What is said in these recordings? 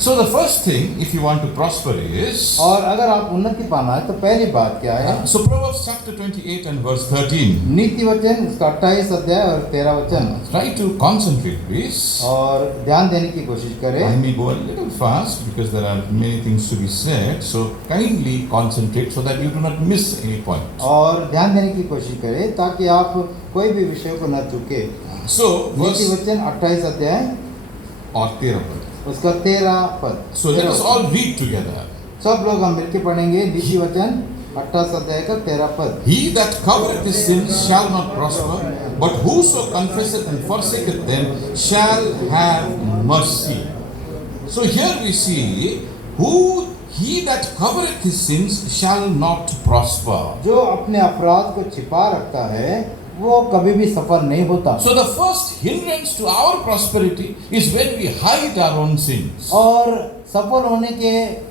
So the first thing, if you want to prosper, is और अगर आप उन्नति पाना है तो पहली बात क्या है? so Proverbs chapter 28 and verse 13. नीति वचन उसका 28 अध्याय और 13 वचन। Try to concentrate, please. और ध्यान देने की कोशिश करें। I may go a little fast because there are many things to be said. So kindly concentrate so that you do not miss any point. और ध्यान देने की कोशिश करें ताकि आप कोई भी विषय को न चूके। So नीति वचन 28 अध्याय और 13 पद. उसका 13 पद। So let us all read together. सब लोग हम मिलकर पढ़ेंगे नीति वचन 28 अध्याय का 13 पद। He that covereth his sins shall not prosper, but whoso confesseth and forsaketh them shall have mercy. So here we see he that covereth his sins shall not prosper. जो अपने अपराध को छिपा रखता है वो कभी भी सफल नहीं होता। So the first hindrance to our prosperity is when we hide our own sins. और सफल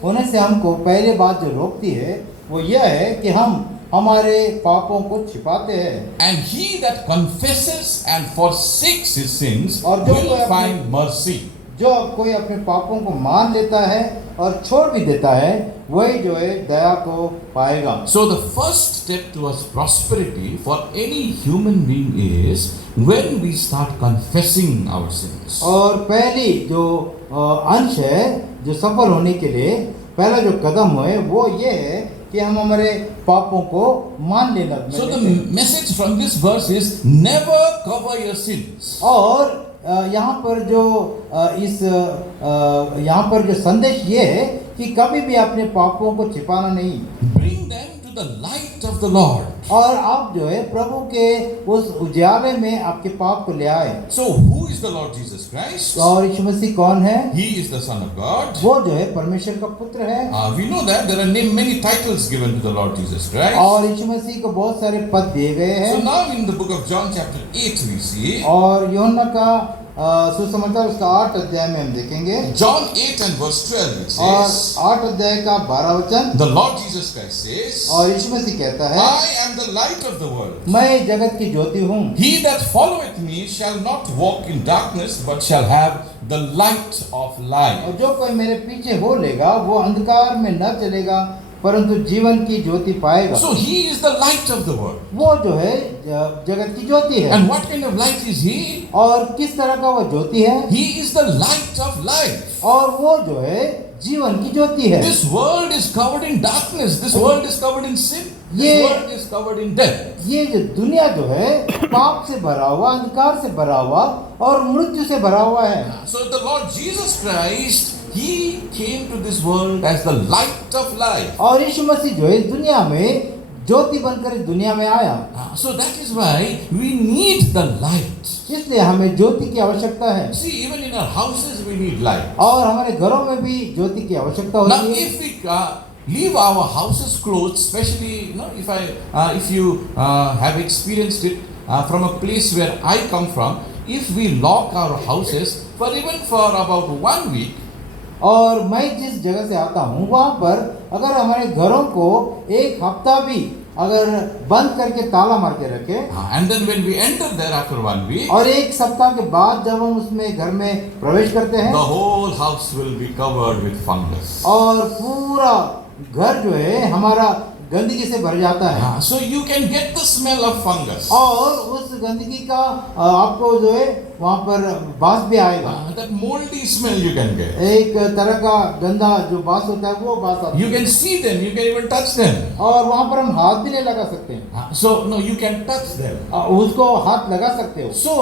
होने से हमको पहले बात जो रोकती है वो यह है कि हम हमारे पापों को छिपाते हैं। And he that confesses and forsakes his sins और जो will कोई find mercy. जो कोई अपने पापों को मान लेता है और छोड़ भी देता है वही जो है दया को पाएगा। So the first step towards prosperity for any human being is when we start confessing our sins. और पहली जो अंश है जो सफल होने के लिए पहला जो कदम है वो ये है कि हम हमारे पापों को मान लेना। So the message from this verse is never cover your sins. और यहाँ पर जो यहाँ पर जो संदेश ये है कि कभी भी अपने पापों को छिपाना नहीं। Bring them to the light of the Lord. और आप जो है प्रभु के उस उजाले में आपके पाप को ले आए। So who is the Lord Jesus Christ? और यीशु मसीह कौन है? He is the Son of God. वो जो है परमेश्वर का पुत्र है। We know that there are many titles given to the Lord Jesus Christ. और यीशु मसीह को बहुत सारे पद दिए गए हैं। So now in the book of John chapter 8 we see. और यूहन्ना का सुसमाचार उसका 8 अध्याय में हम देखेंगे। John 8 and verse 12 it और says. 8 अध्याय का 12 वचन। The Lord Jesus Christ says. और यीशु मसीह कहता है I am the light of the world. मैं जगत की ज्योति हूँ। He that followeth me shall not walk in darkness, but shall have the light of life. और जो कोई मेरे पीछे हो लेगा वो अंधकार में न चलेगा परंतु जीवन की ज्योति पाएगा। So he is the light of the world. वो जो है जगत की ज्योति है। And what kind of light is he? और किस तरह का वो ज्योति है? He is the light of life. और वो जो है जीवन की ज्योति है। This world is covered in darkness. This world is covered in sin. This world is covered in death. ये जो दुनिया जो है पाप से भरा हुआ, अंधकार से भरा हुआ और मृत्यु से भरा हुआ है। So the Lord Jesus Christ, he came to this world as the light of life. और यीशु मसीह जो है दुनिया में ज्योति बनकर इस दुनिया में आया। So that is why we need the light. इसलिए हमें ज्योति की आवश्यकता है। See, even in our houses we need light. और हमारे घरों में भी ज्योति की आवश्यकता होती Now, है। if we leave our houses closed, especially, if you have experienced it from a place where I come from, if we lock our houses for even for about 1 week. और मैं जिस जगह से आता हूँ वहाँ पर अगर हमारे घरों को एक हफ्ता भी अगर बंद करके ताला मार के रखे And then when we enter there after 1 week, और एक सप्ताह के बाद जब हम उसमें घर में प्रवेश करते हैं the whole house will be covered with fungus. और पूरा घर जो है हमारा गंदगी से भर जाता है। So you can get the smell of fungus. और उस गंदगी का आपको जो है वहाँ पर बास भी आएगा। That moldy smell you can get. एक तरह का गंदा जो बास होता है वो बास आता है। You can see them, you can even touch them. और वहाँ पर हम हाथ भी नहीं लगा सकते हैं। So no, you can touch them. उसको हाथ लगा सकते हो। So,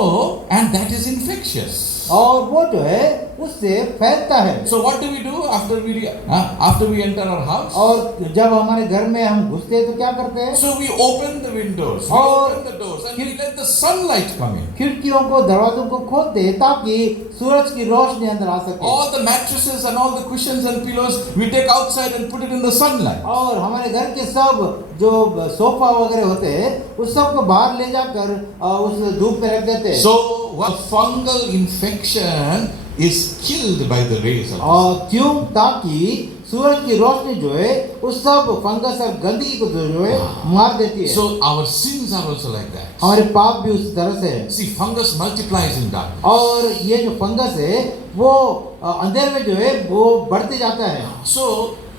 and that is infectious. और वो जो है उससे फैलता है। So what do we do after we enter our house? और जब हमारे घर में हम घुसते हैं तो क्या करते हैं? So we open the windows, we और open the doors, and we let the sunlight come in. खिड़कियों को दरवाजों को खोलते हैं ताकि सूरज की रोशनी अंदर आ सके। All the mattresses and all the cushions and pillows we take outside and put it in the sunlight. और हमारे घर के सब जो सोफा वगैरह होते हैं उस सब को बाहर ले जाकर उस धूप में रख देते हैं। So what fungal infection is killed by the rays of the sun. और क्यों? ताकि सूरज की रोशनी जो है उस सब फंगस और गंदगी को जो है मार देती है। So our sins are also like that. हमारे पाप भी उस तरह से है। See, fungus multiplies in darkness. और ये जो फंगस है वो अंधेरे में जो है वो बढ़ते जाता है। So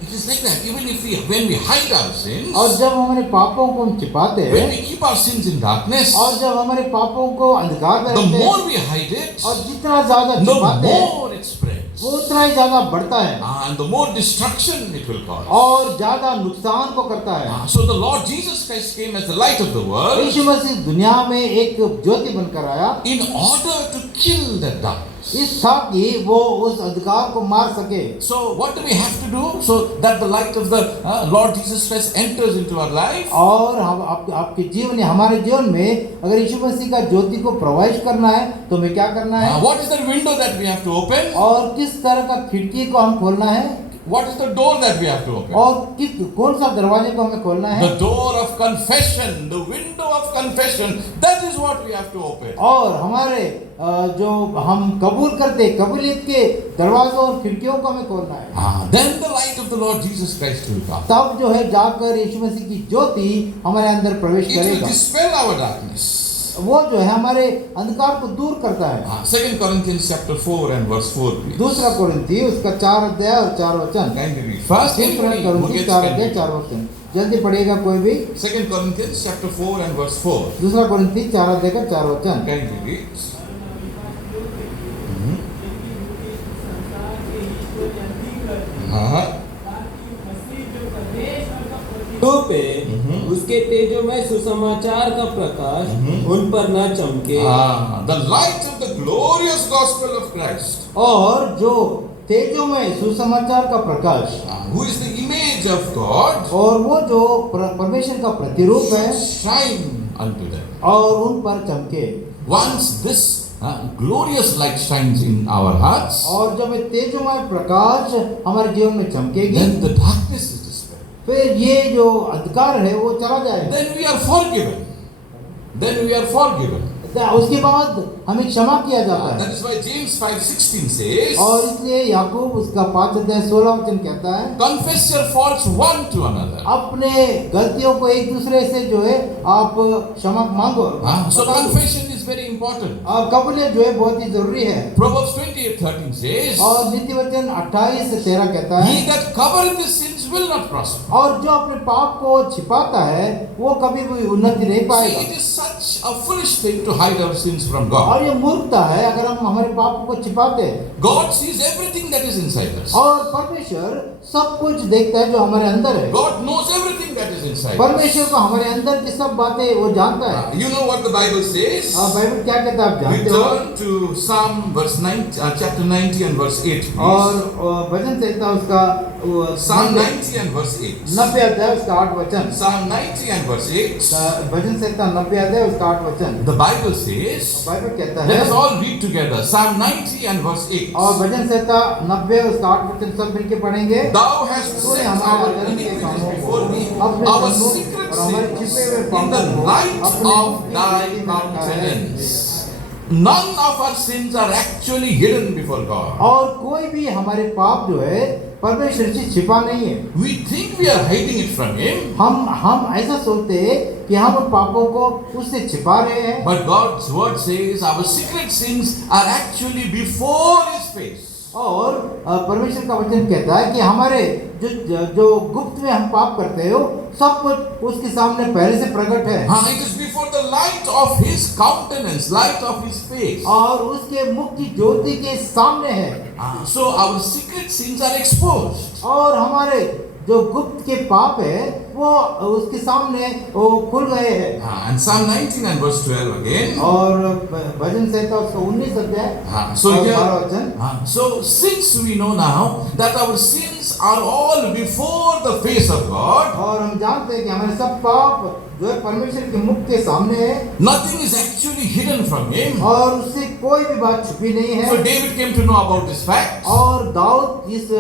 it is like that. Even if when we hide our sins, और जब हमारे पापों को हम छिपाते when हैं we keep our sins in darkness, और जब हमारे पापों को अंधकार में the रखते हैं more we hide it, और जितना ज्यादा the छिपाते हैं more it spreads, वो उतना ही ज्यादा बढ़ता है and the more destruction it will cause. और ज्यादा नुकसान को करता है। So the Lord Jesus Christ came as the light of the world यीशु मसीह दुनिया में एक ज्योति बनकर आया in order to kill that darkness. इस ताकि वो उस अंधकार को मार सके। So what do we have to do so that the light of the Lord Jesus Christ enters into our life? और हम आपके जीवन या हमारे जीवन में अगर यीशु मसीह का ज्योति को प्रवेश करना है तो हमें क्या करना है? What is the window that we have to open? और किस तरह का खिड़की को हम खोलना है? What is the door that we have to open? और कौन सा दरवाजे को हमें खोलना है? The door of confession, the window of confession. That is what we have to open. और हमारे जो हम कबूल करते कबूलियत के दरवाजों और खिड़कियों को हमें खोलना है। Then the light of the Lord Jesus Christ will come. तब जो है जाकर यीशु मसीह की ज्योति हमारे अंदर प्रवेश It will करेगा। dispel our darkness. वो जो है हमारे अंधकार को दूर करता है। 2 Corinthians chapter 4 and verse 4, please. दूसरा कोरिन्थी उसका 4 अध्याय और 4 वचन। Kindly read. First, anybody who कोरिन्थी gets 4 can अध्याय read. 4 वचन। जल्दी पढ़िएगा कोई भी। 2 Corinthians chapter 4 and verse 4. दूसरा कोरिन्थी 4 अध्याय का 4 वचन। Kindly read. तो पे उसके तेजोमय सुसमाचार का प्रकाश उन पर न चमके। The light of the glorious gospel of Christ, और जो तेजोमय सुसमाचार का प्रकाश who is the image of God, और वो जो परमेश्वर का प्रतिरूप है shine unto them. और उन पर चमके। Once this glorious light shines in our hearts, और जब ये तेजोमय प्रकाश हमारे जीवन में चमकेगी then the darkness is dispelled. फिर ये जो अंधकार है वो चला जाएगा। Then we are forgiven. Then we are forgiven. उसके बाद हमें क्षमा किया जाता है। That is why James 5:16 says, और इसलिए याकूब उसका 5 अध्याय 16 वचन कहता है, confess your faults one to another. अपने गलतियों को एक दूसरे से जो है आप क्षमा मांगो। So confession is very important. कबूलियत जो है बहुत ही जरूरी है। Proverbs 28:13 says, और नीति वचन 28-13 कहता है, he that covereth his sins will not prosper. और जो अपने पाप को छिपाता है वो कभी भी उन्नति नहीं See, पाएगा। it is such a foolish thing to hide our sins from God. और ये मूर्खता है अगर हम हमारे पापों को छिपाते हैं। God sees everything that is inside us. और परमेश्वर सब कुछ देखता है जो हमारे अंदर है। God knows everything that is inside us. परमेश्वर को हमारे अंदर की सब बातें वो जानता है। You know what the Bible says? Bible क्या कहता है आप जानते हो? Return to Psalm verse 9, chapter 90 and verse 8. और भजन संहिता उसका Psalm 90 and verse 8. 90 अध्याय उसका 8 वचन। Psalm 90 and verse 8. भजन संहिता 90 अध्याय उसका 8 वचन। The Bible says, बाइबल कहता let us है, all read together. Psalm 90 and verse 8. और भजन संहिता 90 उसका 8 वचन सब मिलके पढ़ेंगे। Thou hast set our iniquities before me, our secret sins in the light of thy countenance. None of our sins are actually hidden before God. और कोई भी हमारे पाप जो है परमेश्वर से छिपा नहीं है। We think we are hiding it from Him, हम ऐसा सोचते हैं कि हम उन पापों को उससे छिपा रहे हैं। but God's word says our secret sins are actually before His face. और परमेश्वर का वचन कहता है कि हमारे जो गुप्त में हम पाप करते हो सब कुछ उसके सामने पहले से प्रकट है। It is before the light of His countenance, light of His face. और उसके मुख की ज्योति के सामने है। So our secret sins are exposed. और हमारे जो गुप्त के पाप है वो उसके सामने वो खुल गए हैं। And Psalm 19 and verse 12 again. और भजन संहिता उसका 19 अध्याय So और here, 12 वचन। so since we know now that our sins are all before the face of God, और हम जानते हैं कि हमारे सब पाप जो है परमेश्वर के मुख के सामने है। nothing is actually hidden from Him. और उससे कोई भी बात छुपी नहीं So है। David came to know about this fact. और दाऊद इस